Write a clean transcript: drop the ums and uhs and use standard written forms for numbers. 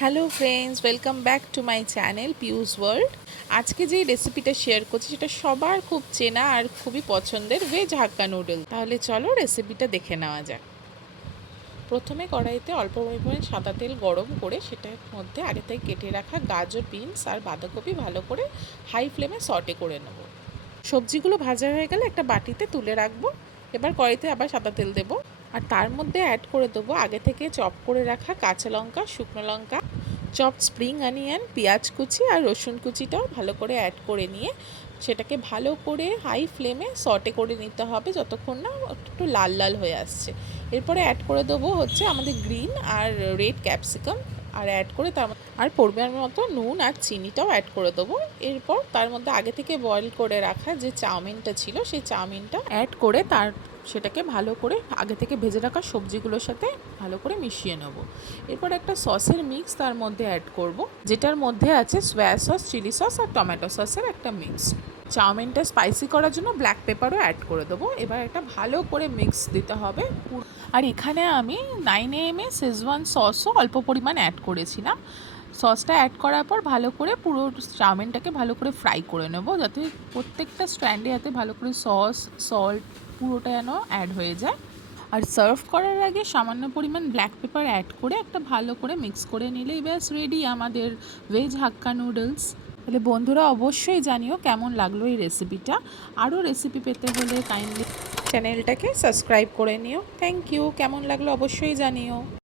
Hello friends, welcome back to my channel পিউস world. আজকে যেই রেসিপিটা শেয়ার করছি সেটা সবার খুব চেনা আর খুবই পছন্দের ভেজ হাক্কা নুডল। তাহলে চলো রেসিপিটা দেখে নেওয়া যাক। প্রথমে কড়াইতে অল্প পরিমাণে সাদা তেল গরম করে সেটার মধ্যে আগে থেকে কেটে রাখা গাজর, বিনস আর বাঁধাকপি ভালো করে হাই ফ্লেমে সটে করে নেব। সবজিগুলো ভাজা হয়ে গেলে একটা বাটিতে তুলে রাখবো। এবার কড়াইতে আবার সাদা তেল দেবো আর তার মধ্যে অ্যাড করে দেবো আগে থেকে চপ করে রাখা কাঁচা লঙ্কা, শুকনো লঙ্কা, চপড স্প্রিং অনিয়ন, পেঁয়াজ কুচি আর রসুন কুচিটাও ভালো করে অ্যাড করে নিয়ে সেটাকে ভালো করে হাই ফ্লেমে সটে করে নিতে হবে যতক্ষণ না একটু লাল লাল হয়ে আসছে। এরপরে অ্যাড করে দেবো হচ্ছে আমাদের গ্রিন আর রেড ক্যাপসিকাম আর অ্যাড করে আর পরিমাণ মতো নুন আর চিনিটাও অ্যাড করে দেবো। এরপর তার মধ্যে আগে থেকে বয়েল করে রাখা যে চাউমিনটা ছিল সেই চাউমিনটা অ্যাড করে সেটাকে ভালো করে আগে থেকে ভেজে রাখা সবজিগুলোর সাথে ভালো করে মিশিয়ে নেব। এরপর একটা সসের মিক্স তার মধ্যে অ্যাড করব, যেটার মধ্যে আছে সয়া সস, চিলি সস আর টমেটো সসের একটা মিক্স। চাউমিনটা স্পাইসি করার জন্য ব্ল্যাক পেপারও অ্যাড করে দেবো। এবার এটা ভালো করে মিক্স দিতে হবে। আর এখানে আমি 9 ml শেজওয়ান সসও অল্প পরিমাণ অ্যাড করেছিলাম। সসটা অ্যাড করার পর ভালো করে পুরো চাউমিনটাকে ভালো করে ফ্রাই করে নেব, যাতে প্রত্যেকটা স্ট্যান্ডে যাতে ভালো করে সস, সল্ট পুরোটা যেন অ্যাড হয়ে যায়। আর সার্ভ করার আগে সামান্য পরিমাণ ব্ল্যাক পেপার অ্যাড করে একটা ভালো করে মিক্স করে নিলেই ব্যাস রেডি আমাদের ভেজ হাক্কা নুডলস। তাহলে বন্ধুরা অবশ্যই জানিও কেমন লাগলো এই রেসিপিটা। আরও রেসিপি পেতে হলে কাইন্ডলি চ্যানেলটাকে সাবস্ক্রাইব করে নিও। Thank you. কেমন লাগলো অবশ্যই জানিও।